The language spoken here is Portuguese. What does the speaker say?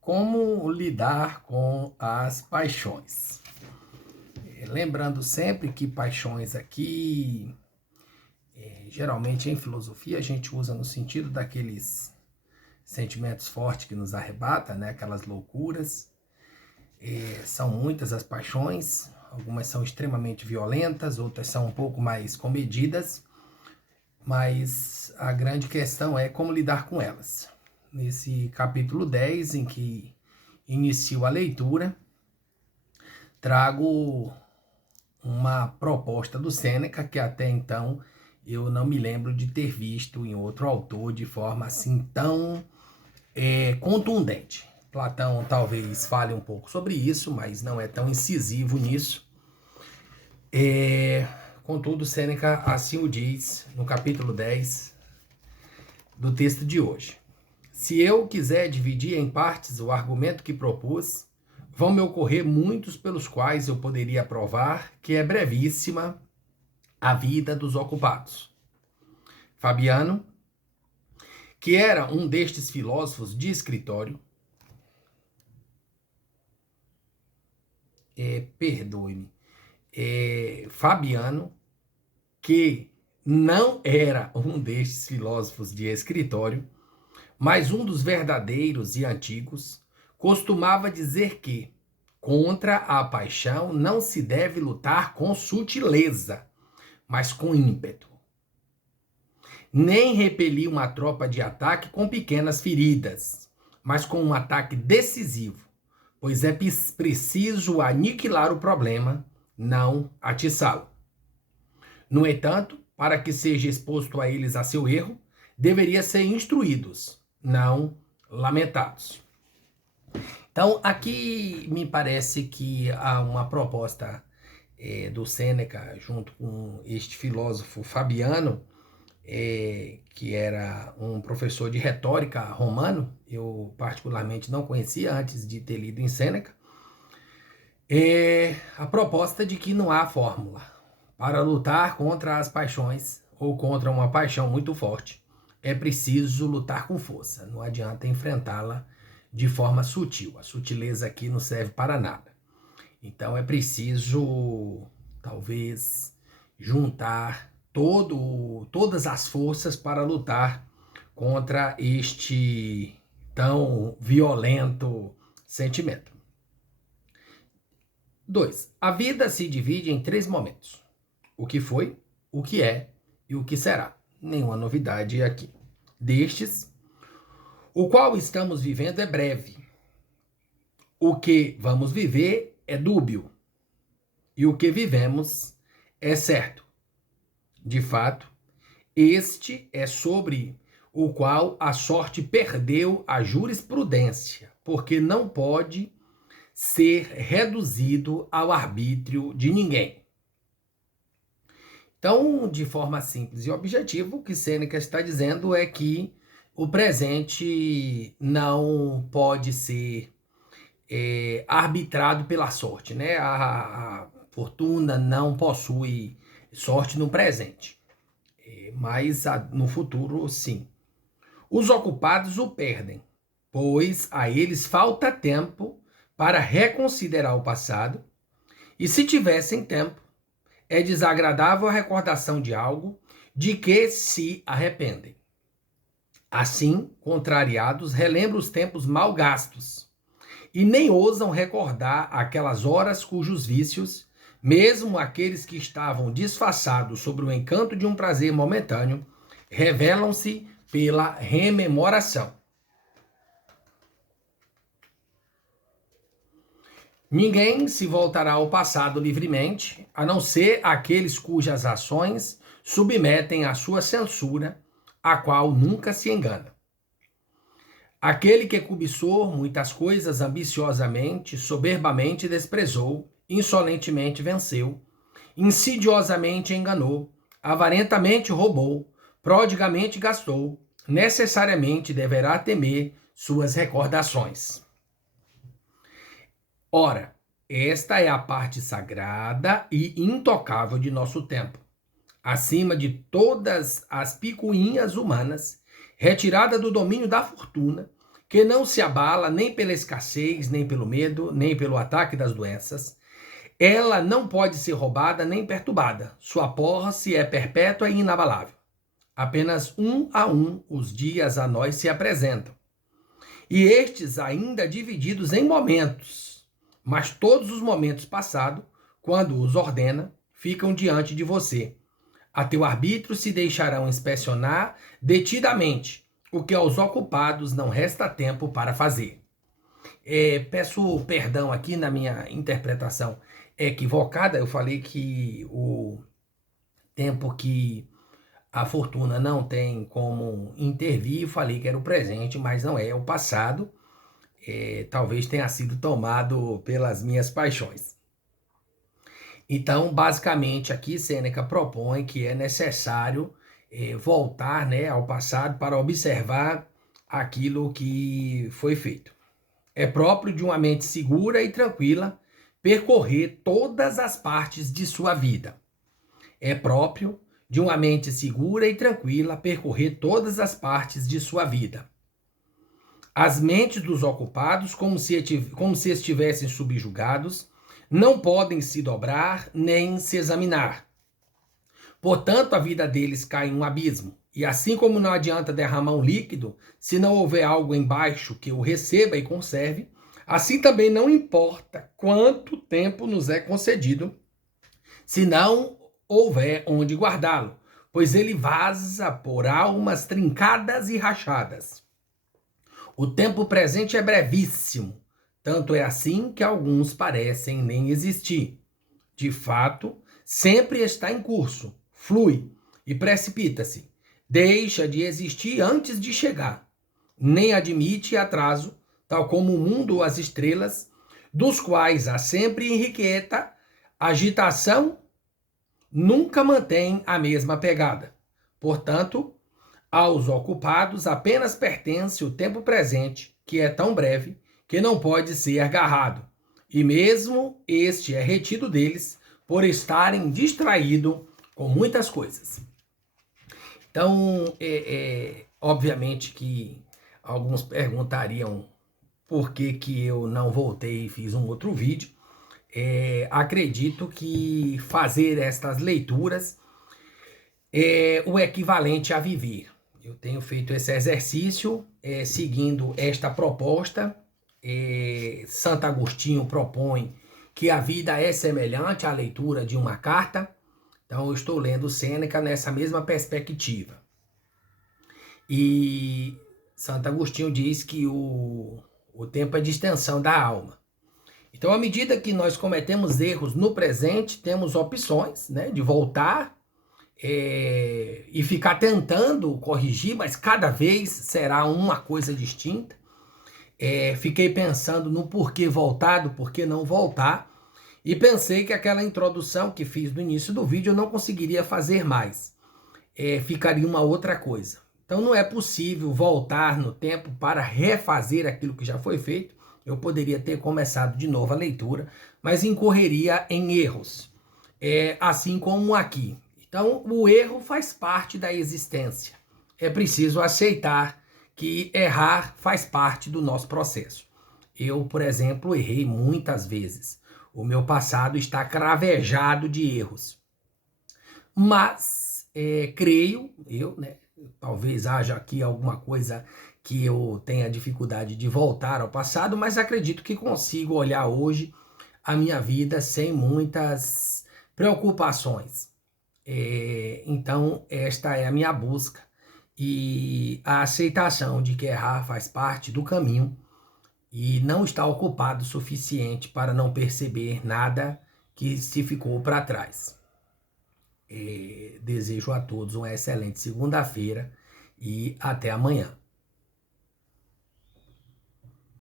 Como lidar com as paixões? Lembrando sempre que paixões aqui, geralmente em filosofia, a gente usa no sentido daqueles sentimentos fortes que nos arrebata, né? Aquelas loucuras. São muitas as paixões, algumas são extremamente violentas, outras são um pouco mais comedidas, mas a grande questão é como lidar com elas. Nesse capítulo 10, em que inicio a leitura, trago uma proposta do Sêneca que até então eu não me lembro de ter visto em outro autor de forma assim tão contundente. Platão talvez fale um pouco sobre isso, mas não é tão incisivo nisso. Contudo, Sêneca assim o diz no capítulo 10 do texto de hoje. Se eu quiser dividir em partes o argumento que propus, vão me ocorrer muitos pelos quais eu poderia provar que é brevíssima a vida dos ocupados. Fabiano, que era um destes filósofos de escritório, Fabiano, que não era um destes filósofos de escritório, mas um dos verdadeiros e antigos, costumava dizer que contra a paixão não se deve lutar com sutileza, mas com ímpeto. Nem repelir uma tropa de ataque com pequenas feridas, mas com um ataque decisivo, pois é preciso aniquilar o problema, não atiçá-lo. No entanto, para que seja exposto a eles a seu erro, deveria ser instruídos, não lamentados. Então, aqui me parece que há uma proposta do Sêneca, junto com este filósofo Fabiano, que era um professor de retórica romano, eu particularmente não conhecia antes de ter lido em Sêneca, a proposta de que não há fórmula para lutar contra as paixões ou contra uma paixão muito forte. É preciso lutar com força, não adianta enfrentá-la de forma sutil. A sutileza aqui não serve para nada. Então é preciso, talvez, juntar todas as forças para lutar contra este tão violento sentimento. 2. A vida se divide em 3 momentos: o que foi, o que é e o que será. Nenhuma novidade aqui. Destes, o qual estamos vivendo é breve. O que vamos viver é dúbio. E o que vivemos é certo. De fato, este é sobre o qual a sorte perdeu a jurisprudência, porque não pode ser reduzido ao arbítrio de ninguém. Então, de forma simples e objetiva, o que Sêneca está dizendo é que o presente não pode ser arbitrado pela sorte, né? A fortuna não possui sorte no presente, mas no futuro, sim. Os ocupados o perdem, pois a eles falta tempo para reconsiderar o passado, e se tivessem tempo, é desagradável a recordação de algo de que se arrependem. Assim, contrariados, relembram os tempos mal gastos e nem ousam recordar aquelas horas cujos vícios, mesmo aqueles que estavam disfarçados sobre o encanto de um prazer momentâneo, revelam-se pela rememoração. Ninguém se voltará ao passado livremente, a não ser aqueles cujas ações submetem à sua censura, a qual nunca se engana. Aquele que cobiçou muitas coisas ambiciosamente, soberbamente desprezou, insolentemente venceu, insidiosamente enganou, avarentamente roubou, prodigamente gastou, necessariamente deverá temer suas recordações. Ora, esta é a parte sagrada e intocável de nosso tempo, acima de todas as picuinhas humanas, retirada do domínio da fortuna, que não se abala nem pela escassez, nem pelo medo, nem pelo ataque das doenças. Ela não pode ser roubada nem perturbada. Sua posse é perpétua e inabalável. Apenas um a um os dias a nós se apresentam. E estes ainda divididos em momentos. Mas todos os momentos passados, quando os ordena, ficam diante de você. A teu arbítrio se deixarão inspecionar detidamente, o que aos ocupados não resta tempo para fazer. Peço perdão aqui na minha interpretação equivocada. Eu falei que o tempo que a fortuna não tem como intervir, falei que era o presente, mas não é o passado. Talvez tenha sido tomado pelas minhas paixões. Então, basicamente, aqui Sêneca propõe que é necessário voltar, né, ao passado para observar aquilo que foi feito. É próprio de uma mente segura e tranquila percorrer todas as partes de sua vida. É próprio de uma mente segura e tranquila percorrer todas as partes de sua vida. As mentes dos ocupados, como se estivessem subjugados, não podem se dobrar nem se examinar. Portanto, a vida deles cai em um abismo. E assim como não adianta derramar um líquido, se não houver algo embaixo que o receba e conserve, assim também não importa quanto tempo nos é concedido, se não houver onde guardá-lo, pois ele vaza por almas trincadas e rachadas. O tempo presente é brevíssimo, tanto é assim que alguns parecem nem existir. De fato, sempre está em curso, flui e precipita-se. Deixa de existir antes de chegar. Nem admite atraso, tal como o mundo ou as estrelas, dos quais há sempre enriqueta, agitação, nunca mantém a mesma pegada. Portanto, aos ocupados apenas pertence o tempo presente, que é tão breve que não pode ser agarrado. E mesmo este é retido deles por estarem distraídos com muitas coisas. Então, obviamente que alguns perguntariam por que eu não voltei e fiz um outro vídeo. Acredito que fazer estas leituras é o equivalente a viver. Eu tenho feito esse exercício seguindo esta proposta. Santo Agostinho propõe que a vida é semelhante à leitura de uma carta. Então, eu estou lendo Sêneca nessa mesma perspectiva. E Santo Agostinho diz que o tempo é de extensão da alma. Então, à medida que nós cometemos erros no presente, temos opções, né, de voltar e ficar tentando corrigir, mas cada vez será uma coisa distinta. Fiquei pensando no porquê voltar, do porquê não voltar, e pensei que aquela introdução que fiz no início do vídeo eu não conseguiria fazer mais. Ficaria uma outra coisa. Então não é possível voltar no tempo para refazer aquilo que já foi feito. Eu poderia ter começado de novo a leitura, mas incorreria em erros, assim como aqui. Então, o erro faz parte da existência. É preciso aceitar que errar faz parte do nosso processo. Eu, por exemplo, errei muitas vezes. O meu passado está cravejado de erros. Mas, creio, talvez haja aqui alguma coisa que eu tenha dificuldade de voltar ao passado, mas acredito que consigo olhar hoje a minha vida sem muitas preocupações. Então, esta é a minha busca e a aceitação de que errar faz parte do caminho e não estar ocupado o suficiente para não perceber nada que se ficou para trás. Desejo a todos uma excelente segunda-feira e até amanhã.